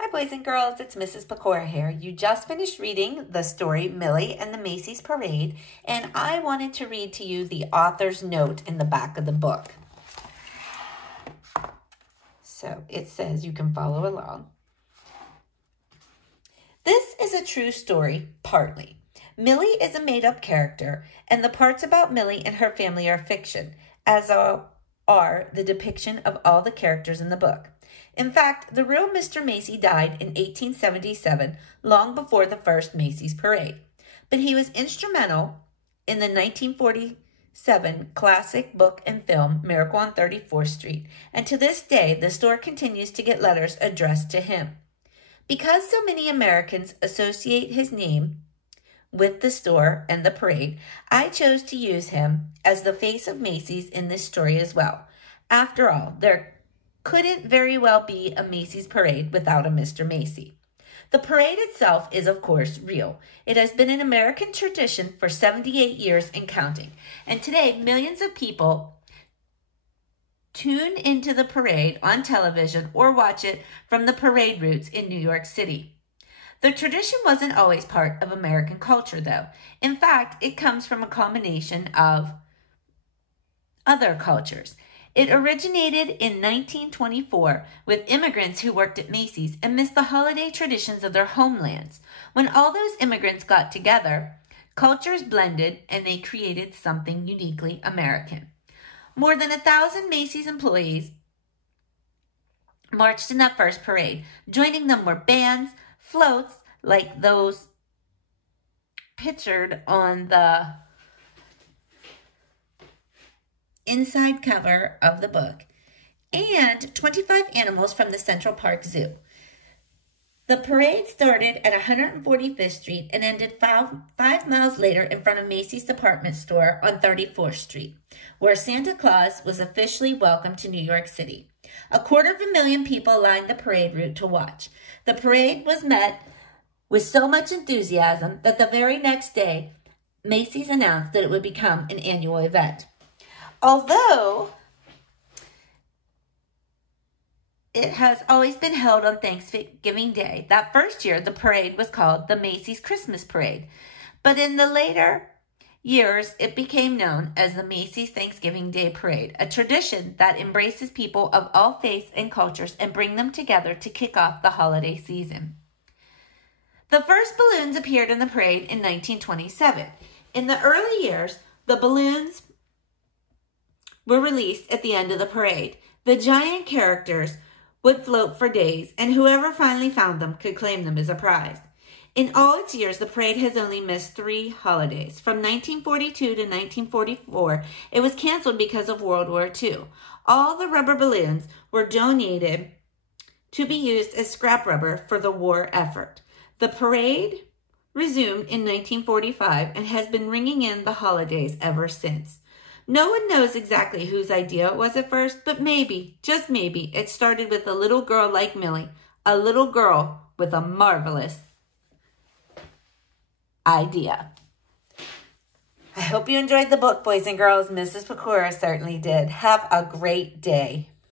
Hi boys and girls, it's Mrs. Pecora here. You just finished reading the story Millie and the Macy's Parade, and I wanted to read to you the author's note in the back of the book. So it says you can follow along. This is a true story, partly. Millie is a made-up character, and the parts about Millie and her family are fiction, as are the depiction of all the characters in the book. In fact, the real Mr. Macy died in 1877, long before the first Macy's Parade. But he was instrumental in the 1947 classic book and film Miracle on 34th Street, and to this day, the store continues to get letters addressed to him. Because so many Americans associate his name with the store and the parade, I chose to use him as the face of Macy's in this story as well. After all, there couldn't very well be a Macy's Parade without a Mr. Macy. The parade itself is, of course, real. It has been an American tradition for 78 years and counting. And today, millions of people tune into the parade on television or watch it from the parade routes in New York City. The tradition wasn't always part of American culture, though. In fact, it comes from a combination of other cultures. It originated in 1924 with immigrants who worked at Macy's and missed the holiday traditions of their homelands. When all those immigrants got together, cultures blended and they created something uniquely American. More than 1,000 Macy's employees marched in that first parade. Joining them were bands, floats like those pictured on the inside cover of the book, and 25 animals from the Central Park Zoo. The parade started at 145th Street and ended 5 miles later in front of Macy's department store on 34th Street, where Santa Claus was officially welcomed to New York City. 250,000 people lined the parade route to watch. The parade was met with so much enthusiasm that the very next day, Macy's announced that it would become an annual event. Although it has always been held on Thanksgiving Day, that first year the parade was called the Macy's Christmas Parade. But in the later years, it became known as the Macy's Thanksgiving Day Parade, a tradition that embraces people of all faiths and cultures and bring them together to kick off the holiday season. The first balloons appeared in the parade in 1927. In the early years, the balloons were released at the end of the parade. The giant characters would float for days, and whoever finally found them could claim them as a prize. In all its years, the parade has only missed 3 holidays. From 1942 to 1944, it was canceled because of World War II. All the rubber balloons were donated to be used as scrap rubber for the war effort. The parade resumed in 1945 and has been ringing in the holidays ever since. No one knows exactly whose idea it was at first, but maybe, just maybe, it started with a little girl like Millie, a little girl with a marvelous idea. I hope you enjoyed the book, boys and girls. Mrs. Pecora certainly did. Have a great day.